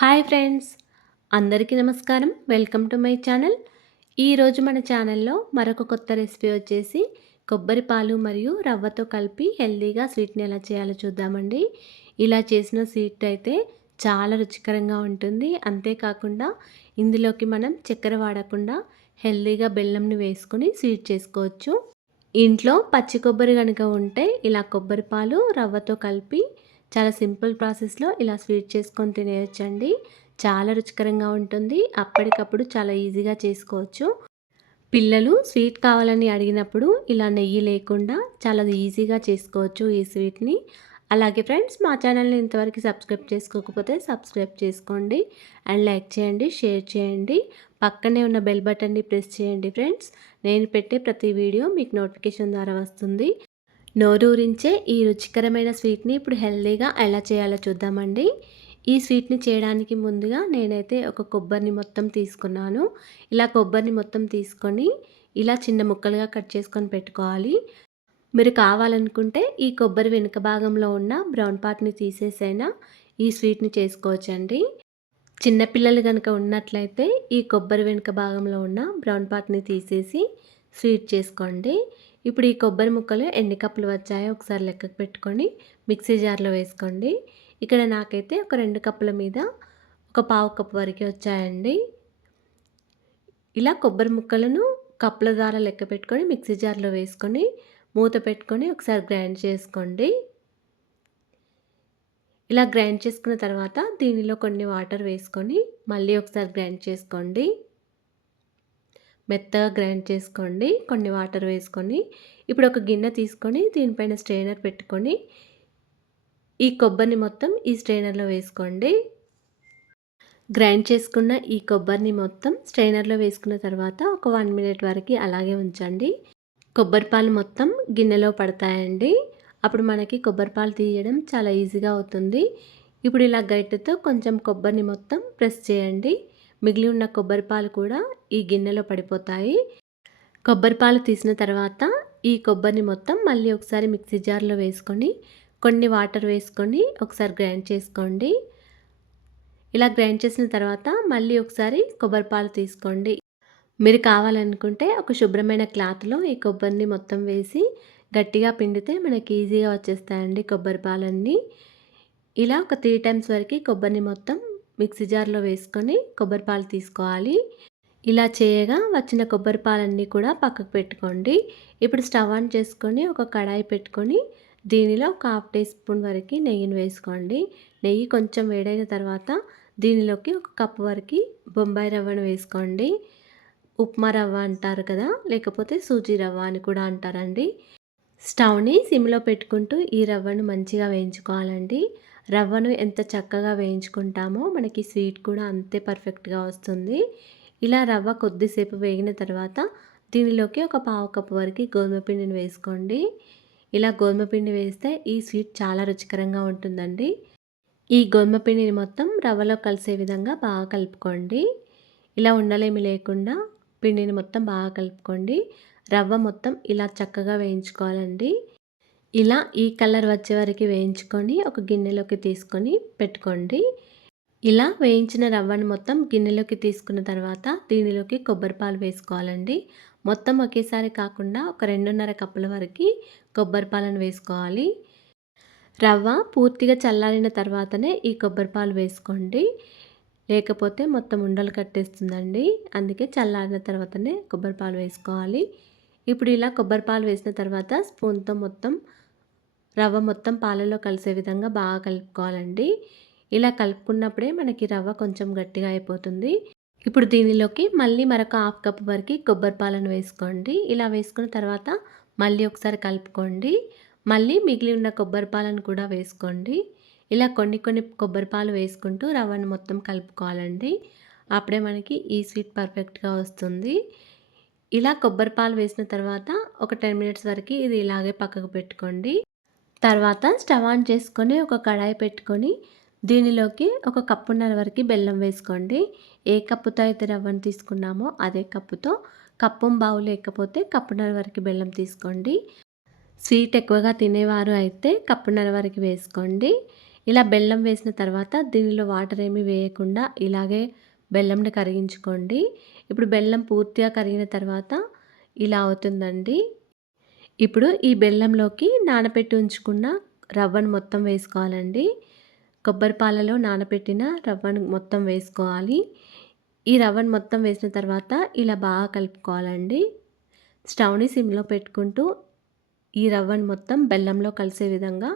Hi friends. అందరికీ నమస్కారం. Welcome to my channel. ఈరోజు మన ఛానల్లో మరొక కొత్త రెసిపీ వచ్చేసి కొబ్బరి పాలు మరియు రవ్వతో కలిపి హెల్దీగా స్వీట్ని ఎలా చేయాలో చూద్దామండి. ఇలా చేసిన స్వీట్ అయితే చాలా రుచికరంగా ఉంటుంది. అంతేకాకుండా ఇందులోకి మనం చక్కెర వాడకుండా హెల్దీగా బెల్లంని వేసుకొని స్వీట్ చేసుకోవచ్చు. ఇంట్లో పచ్చి కొబ్బరి కనుక ఉంటే ఇలా కొబ్బరి పాలు రవ్వతో కలిపి చాలా సింపుల్ ప్రాసెస్లో ఇలా స్వీట్ చేసుకొని తినేయచ్చండి. చాలా రుచికరంగా ఉంటుంది. అప్పటికప్పుడు చాలా ఈజీగా చేసుకోవచ్చు. పిల్లలు స్వీట్ కావాలని అడిగినప్పుడు ఇలా నెయ్యి లేకుండా చాలా ఈజీగా చేసుకోవచ్చు ఈ స్వీట్ని. అలాగే ఫ్రెండ్స్ మా ఛానల్ని ఇంతవరకు సబ్స్క్రైబ్ చేసుకోకపోతే సబ్స్క్రైబ్ చేసుకోండి. అండ్ లైక్ చేయండి షేర్ చేయండి. పక్కనే ఉన్న బెల్ బటన్ని ప్రెస్ చేయండి ఫ్రెండ్స్. నేను పెట్టే ప్రతి వీడియో మీకు నోటిఫికేషన్ ద్వారా వస్తుంది. నోరూరించే ఈ రుచికరమైన స్వీట్ని ఇప్పుడు హెల్దీగా ఎలా చేయాలో చూద్దామండి. ఈ స్వీట్ని చేయడానికి ముందుగా నేనైతే ఒక కొబ్బరిని మొత్తం తీసుకున్నాను. ఇలా కొబ్బరిని మొత్తం తీసుకొని ఇలా చిన్న ముక్కలుగా కట్ చేసుకొని పెట్టుకోవాలి. మీరు కావాలనుకుంటే ఈ కొబ్బరి వెనుక భాగంలో ఉన్న బ్రౌన్ పార్ట్ని తీసేసైనా ఈ స్వీట్ని చేసుకోవచ్చండి. చిన్నపిల్లలు కనుక ఉన్నట్లయితే ఈ కొబ్బరి వెనుక భాగంలో ఉన్న బ్రౌన్ పార్ట్ని తీసేసి స్వీట్ చేసుకోండి. ఇప్పుడు ఈ కొబ్బరి ముక్కలు ఎన్ని కప్పులు వచ్చాయో ఒకసారి లెక్కకు పెట్టుకొని మిక్సీ జార్లో వేసుకోండి. ఇక్కడ నాకైతే ఒక రెండు కప్పుల మీద ఒక పావు కప్పు వరకు వచ్చాయండి. ఇలా కొబ్బరి ముక్కలను కప్పుల ద్వారా లెక్క పెట్టుకొని మిక్సీ జార్లో వేసుకొని మూత పెట్టుకొని ఒకసారి గ్రైండ్ చేసుకోండి. ఇలా గ్రైండ్ చేసుకున్న తర్వాత దీనిలో కొన్ని వాటర్ వేసుకొని మళ్ళీ ఒకసారి గ్రైండ్ చేసుకోండి. మెత్తగా గ్రైండ్ చేసుకోండి. కొన్ని వాటర్ వేసుకొని ఇప్పుడు ఒక గిన్నె తీసుకొని దీనిపైన స్ట్రైనర్ పెట్టుకొని ఈ కొబ్బరిని మొత్తం ఈ స్ట్రైనర్లో వేసుకోండి. గ్రైండ్ చేసుకున్న ఈ కొబ్బరిని మొత్తం స్ట్రైనర్లో వేసుకున్న తర్వాత ఒక వన్ మినిట్ వరకు అలాగే ఉంచండి. కొబ్బరి పాలు మొత్తం గిన్నెలో పడతాయండి. అప్పుడు మనకి కొబ్బరి పాలు తీయడం చాలా ఈజీగా అవుతుంది. ఇప్పుడు ఇలా గైట్తో కొంచెం కొబ్బరిని మొత్తం ప్రెస్ చేయండి. మిగిలి ఉన్న కొబ్బరి పాలు కూడా ఈ గిన్నెలో పడిపోతాయి. కొబ్బరి పాలు తీసిన తర్వాత ఈ కొబ్బరిని మొత్తం మళ్ళీ ఒకసారి మిక్సీ జార్లో వేసుకొని కొన్ని వాటర్ వేసుకొని ఒకసారి గ్రైండ్ చేసుకోండి. ఇలా గ్రైండ్ చేసిన తర్వాత మళ్ళీ ఒకసారి కొబ్బరి పాలు తీసుకోండి. మీరు కావాలనుకుంటే ఒక శుభ్రమైన క్లాత్లో ఈ కొబ్బరిని మొత్తం వేసి గట్టిగా పిండితే మనకి ఈజీగా వచ్చేస్తాయండి కొబ్బరి పాలన్నీ. ఇలా ఒక త్రీ టైమ్స్ వరకు కొబ్బరిని మొత్తం మిక్సీ జార్లో వేసుకొని కొబ్బరి పాలు తీసుకోవాలి. ఇలా చేయగా వచ్చిన కొబ్బరి పాలన్నీ కూడా పక్కకు పెట్టుకోండి. ఇప్పుడు స్టవ్ ఆన్ చేసుకొని ఒక కడాయి పెట్టుకొని దీనిలో ఒక హాఫ్ టీ స్పూన్ వరకు నెయ్యిని వేసుకోండి. నెయ్యి కొంచెం వేడైన తర్వాత దీనిలోకి ఒక కప్పు వరకు బొంబాయి రవ్వను వేసుకోండి. ఉప్మా రవ్వ అంటారు కదా లేకపోతే సూజీ రవ్వ అని కూడా అంటారండి. స్టవ్ని సిమ్లో పెట్టుకుంటూ ఈ రవ్వను మంచిగా వేయించుకోవాలండి. రవ్వను ఎంత చక్కగా వేయించుకుంటామో మనకి స్వీట్ కూడా అంతే పర్ఫెక్ట్గా వస్తుంది. ఇలా రవ్వ కొద్దిసేపు వేగిన తర్వాత దీనిలోకి ఒక పావు కప్పు వరకు గోధుమ పిండిని వేసుకోండి. ఇలా గోధుమ పిండి వేస్తే ఈ స్వీట్ చాలా రుచికరంగా ఉంటుందండి. ఈ గోధుమ పిండిని మొత్తం రవ్వలో కలిసే విధంగా బాగా కలుపుకోండి. ఇలా ఉండలేమి లేకుండా పిండిని మొత్తం బాగా కలుపుకోండి. రవ్వ మొత్తం ఇలా చక్కగా వేయించుకోవాలండి. ఇలా ఈ కలర్ వచ్చే వరకు వేయించుకొని ఒక గిన్నెలోకి తీసుకొని పెట్టుకోండి. ఇలా వేయించిన రవ్వను మొత్తం గిన్నెలోకి తీసుకున్న తర్వాత దీనిలోకి కొబ్బరి పాలు వేసుకోవాలండి. మొత్తం ఒకేసారి కాకుండా ఒక రెండున్నర కప్పుల వరకు కొబ్బరి పాలను వేసుకోవాలి. రవ్వ పూర్తిగా చల్లారిన తర్వాతనే ఈ కొబ్బరి పాలు వేసుకోండి. లేకపోతే మొత్తం ఉండలు కట్టేస్తుందండి. అందుకే చల్లారిన తర్వాతనే కొబ్బరి పాలు వేసుకోవాలి. ఇప్పుడు ఇలా కొబ్బరి పాలు వేసిన తర్వాత స్పూన్తో మొత్తం రవ్వ మొత్తం పాలలో కలిసే విధంగా బాగా కలుపుకోవాలండి. ఇలా కలుపుకున్నప్పుడే మనకి రవ్వ కొంచెం గట్టిగా అయిపోతుంది. ఇప్పుడు దీనిలోకి మళ్ళీ మరొక హాఫ్ కప్ వరకు కొబ్బరి పాలను వేసుకోండి. ఇలా వేసుకున్న తర్వాత మళ్ళీ ఒకసారి కలుపుకోండి. మళ్ళీ మిగిలి ఉన్న కొబ్బరి పాలను కూడా వేసుకోండి. ఇలా కొన్ని కొన్ని కొబ్బరి పాలు వేసుకుంటూ రవ్వను మొత్తం కలుపుకోవాలండి. అప్పుడే మనకి ఈ స్వీట్ పర్ఫెక్ట్గా వస్తుంది. ఇలా కొబ్బరి పాలు వేసిన తర్వాత ఒక టెన్ మినిట్స్ వరకు ఇది ఇలాగే పక్కకు పెట్టుకోండి. తర్వాత స్టవ్ ఆన్ చేసుకొని ఒక కడాయి పెట్టుకొని దీనిలోకి ఒక కప్పున్నర వరకు బెల్లం వేసుకోండి. ఏ కప్పుతో అయితే రవ్వను తీసుకున్నామో అదే కప్పుతో. కప్పం బావు లేకపోతే కప్పున్నర వరకు బెల్లం తీసుకోండి. స్వీట్ ఎక్కువగా తినేవారు అయితే కప్పున్నర వరకు వేసుకోండి. ఇలా బెల్లం వేసిన తర్వాత దీనిలో వాటర్ ఏమీ వేయకుండా ఇలాగే బెల్లంని కరిగించుకోండి. ఇప్పుడు బెల్లం పూర్తిగా కరిగిన తర్వాత ఇలా అవుతుందండి. ఇప్పుడు ఈ బెల్లంలోకి నానబెట్టి ఉంచుకున్న రవ్వను మొత్తం వేసుకోవాలండి. కొబ్బరి పాలలో నానబెట్టిన రవ్వను మొత్తం వేసుకోవాలి. ఈ రవ్వను మొత్తం వేసిన తర్వాత ఇలా బాగా కలుపుకోవాలండి. స్టవ్ని సిమ్లో పెట్టుకుంటూ ఈ రవ్వను మొత్తం బెల్లంలో కలిసే విధంగా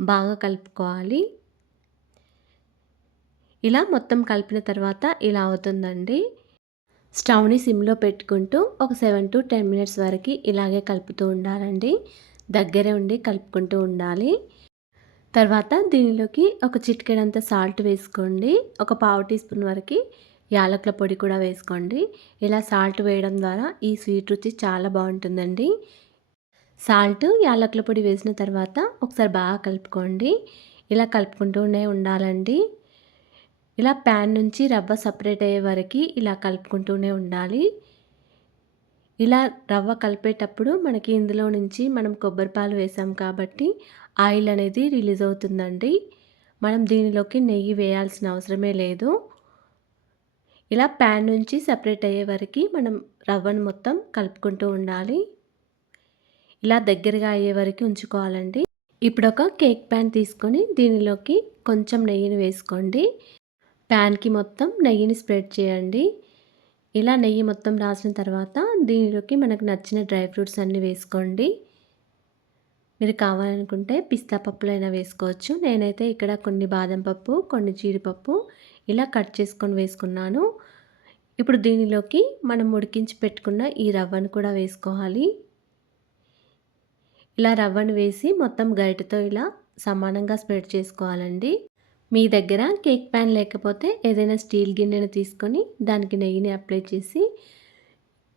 బాగా కలుపుకోవాలి. ఇలా మొత్తం కలిపిన తర్వాత ఇలా అవుతుందండి. స్టవ్ని సిమ్లో పెట్టుకుంటూ ఒక సెవెన్ టు టెన్ మినిట్స్ వరకు ఇలాగే కలుపుతూ ఉండాలండి. దగ్గరే ఉండి కలుపుకుంటూ ఉండాలి. తర్వాత దీనిలోకి ఒక చిటికెడంత సాల్ట్ వేసుకోండి. ఒక పావు టీ స్పూన్ వరకు యాలకుల పొడి కూడా వేసుకోండి. ఇలా సాల్ట్ వేయడం ద్వారా ఈ స్వీట్ రుచి చాలా బాగుంటుందండి. సాల్ట్ యాలకుల పొడి వేసిన తర్వాత ఒకసారి బాగా కలుపుకోండి. ఇలా కలుపుకుంటూనే ఉండాలండి. ఇలా ప్యాన్ నుంచి రవ్వ సపరేట్ అయ్యే వరకు ఇలా కలుపుకుంటూనే ఉండాలి. ఇలా రవ్వ కలిపేటప్పుడు మనకి ఇందులో నుంచి మనం కొబ్బరి పాలు వేసాం కాబట్టి ఆయిల్ అనేది రిలీజ్ అవుతుందండి. మనం దీనిలోకి నెయ్యి వేయాల్సిన అవసరమే లేదు. ఇలా ప్యాన్ నుంచి సపరేట్ అయ్యే వరకు మనం రవ్వను మొత్తం కలుపుకుంటూ ఉండాలి. ఇలా దగ్గరగా అయ్యే వరకు ఉంచుకోవాలండి. ఇప్పుడు ఒక కేక్ ప్యాన్ తీసుకొని దీనిలోకి కొంచెం నెయ్యిని వేసుకోండి. ప్యాన్కి మొత్తం నెయ్యిని స్ప్రెడ్ చేయండి. ఇలా నెయ్యి మొత్తం రాసిన తర్వాత దీనిలోకి మనకు నచ్చిన డ్రై ఫ్రూట్స్ అన్నీ వేసుకోండి. మీరు కావాలనుకుంటే పిస్తా పప్పులైనా వేసుకోవచ్చు. నేనైతే ఇక్కడ కొన్ని బాదం పప్పు కొన్ని జీడిపప్పు ఇలా కట్ చేసుకొని వేసుకున్నాను. ఇప్పుడు దీనిలోకి మనం ఉడికించి పెట్టుకున్న ఈ రవ్వను కూడా వేసుకోవాలి. ఇలా రవ్వను వేసి మొత్తం గరిటతో ఇలా సమానంగా స్ప్రెడ్ చేసుకోవాలండి. మీ దగ్గర కేక్ ప్యాన్ లేకపోతే ఏదైనా స్టీల్ గిన్నెను తీసుకొని దానికి నెయ్యిని అప్లై చేసి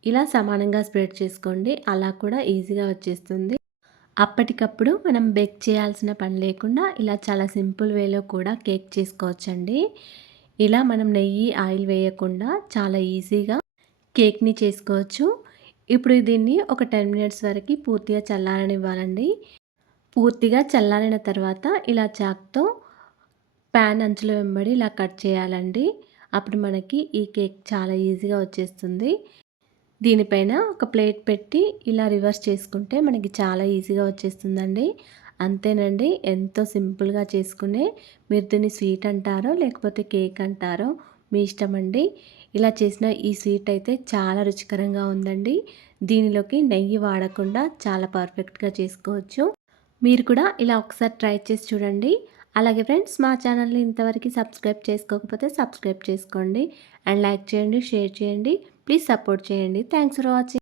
ఇలా సమానంగా స్ప్రెడ్ చేసుకోండి. అలా కూడా ఈజీగా వచ్చేస్తుంది. అప్పటికప్పుడు మనం బేక్ చేయాల్సిన పని లేకుండా ఇలా చాలా సింపుల్ వేలో కూడా కేక్ చేసుకోవచ్చండి. ఇలా మనం నెయ్యి ఆయిల్ వేయకుండా చాలా ఈజీగా కేక్ని చేసుకోవచ్చు. ఇప్పుడు దీన్ని ఒక టెన్ మినిట్స్ వరకు పూర్తిగా చల్లారనివ్వాలండి. పూర్తిగా చల్లారిన తర్వాత ఇలా చాక్తో ప్యాన్ అంచుల వెంబడి ఇలా కట్ చేయాలండి. అప్పుడు మనకి ఈ కేక్ చాలా ఈజీగా వచ్చేస్తుంది. దీనిపైన ఒక ప్లేట్ పెట్టి ఇలా రివర్స్ చేసుకుంటే మనకి చాలా ఈజీగా వచ్చేస్తుందండి. అంతేనండి ఎంతో సింపుల్గా చేసుకునే మీరు దీన్ని స్వీట్ అంటారో లేకపోతే కేక్ అంటారో మీ ఇష్టం అండి ఇలా చేసిన ఈ స్వీట్ అయితే చాలా రుచికరంగా ఉందండి. దీనిలోకి నెయ్యి వాడకుండా చాలా పర్ఫెక్ట్గా చేసుకోవచ్చు. మీరు కూడా ఇలా ఒకసారి ట్రై చేసి చూడండి. అలాగే ఫ్రెండ్స్ మా ఛానల్ని ఇంతవరకు సబ్స్క్రైబ్ చేసుకోకపోతే సబ్స్క్రైబ్ చేసుకోండి. అండ్ లైక్ చేయండి షేర్ చేయండి. ప్లీజ్ సపోర్ట్ చేయండి. Thanks for watching.